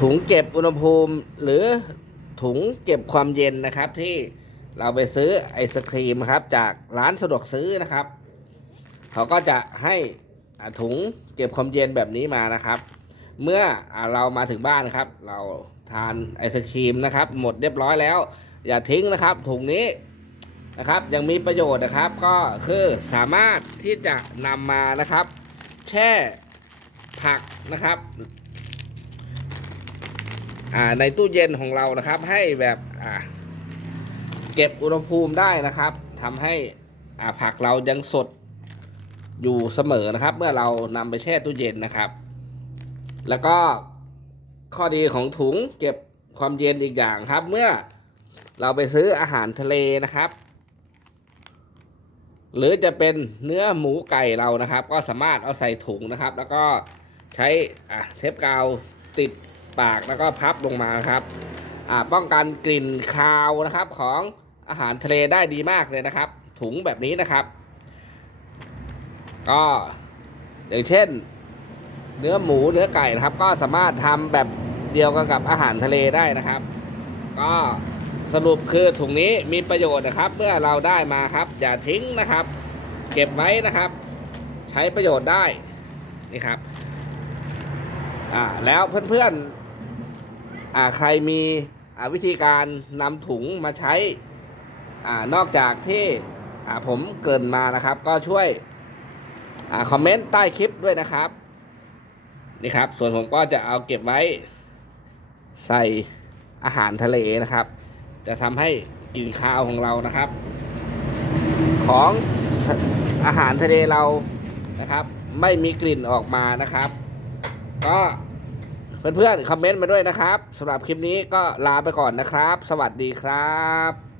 ถุงเก็บอุณหภูมิหรือถุงเก็บความเย็นนะครับ ที่เราไปซื้อไอศครีมครับ จากร้านสะดวกซื้อนะครับ เขาก็จะให้ถุงเก็บความเย็นแบบนี้มานะครับ เมื่ออเรามาถึงบ้านนครับ เราทานไอศครีมนะครับ หมดเรียบร้อยแล้ว อย่าทิ้งนะครับ ถุงนี้นะครับ ยังมีประโยชน์นะครับ ก็คือสามารถที่จะนำมานะครับ แช่ผักนะครับ ในตู้เย็นของเรานะครับ ให้แบบเก็บอุณหภูมิได้นะครับทำให้ผักเรายังสดอยู่เสมอนะครับ เมื่อเรานำไปแช่ตู้เย็นนะครับ แล้วก็ข้อดีของถุงเก็บความเย็นอีกอย่างครับ เมื่อเราไปซื้ออาหารทะเลนะครับ หรือจะเป็นเนื้อหมูไก่เรานะครับ ก็สามารถเอาใส่ถุงนะครับ แล้วก็ใช้เทปกาวติด ปากแล้วก็พับลงมาครับป้องกันกลิ่นคาวนะครับของอาหารทะเลได้ดีมากเลยนะครับ ถุงแบบนี้นะครับ ก็อย่างเช่น เนื้อหมูเนื้อไก่นะครับ ก็สามารถทำแบบเดียวกันกับอาหารทะเลได้นะครับ ก็สรุปคือถุงนี้มีประโยชน์นะครับ เมื่อเราได้มาครับ อย่าทิ้งนะครับ เก็บไว้นะครับ ใช้ประโยชน์ได้นี่ครับอ่าแล้วเพื่อนๆ ใครมีวิธีการนำถุงมาใช้อ่านอกจากที่อ่าผมเกินมานะครับ ก็ช่วยอ่าคอมเมนต์ใต้คลิปด้วยนะครับนี่ครับ ส่วนผมก็จะเอาเก็บไว้ใส่อาหารทะเลนะครับ จะทำให้กลิ่นคาวของเรานะครับ ของอาหารทะเลเรานะครับ ไม่มีกลิ่นออกมานะครับ ก็ เพื่อนๆคอมเมนต์มาด้วยนะครับสำหรับคลิปนี้ก็ลาไปก่อนนะครับ สวัสดีครับ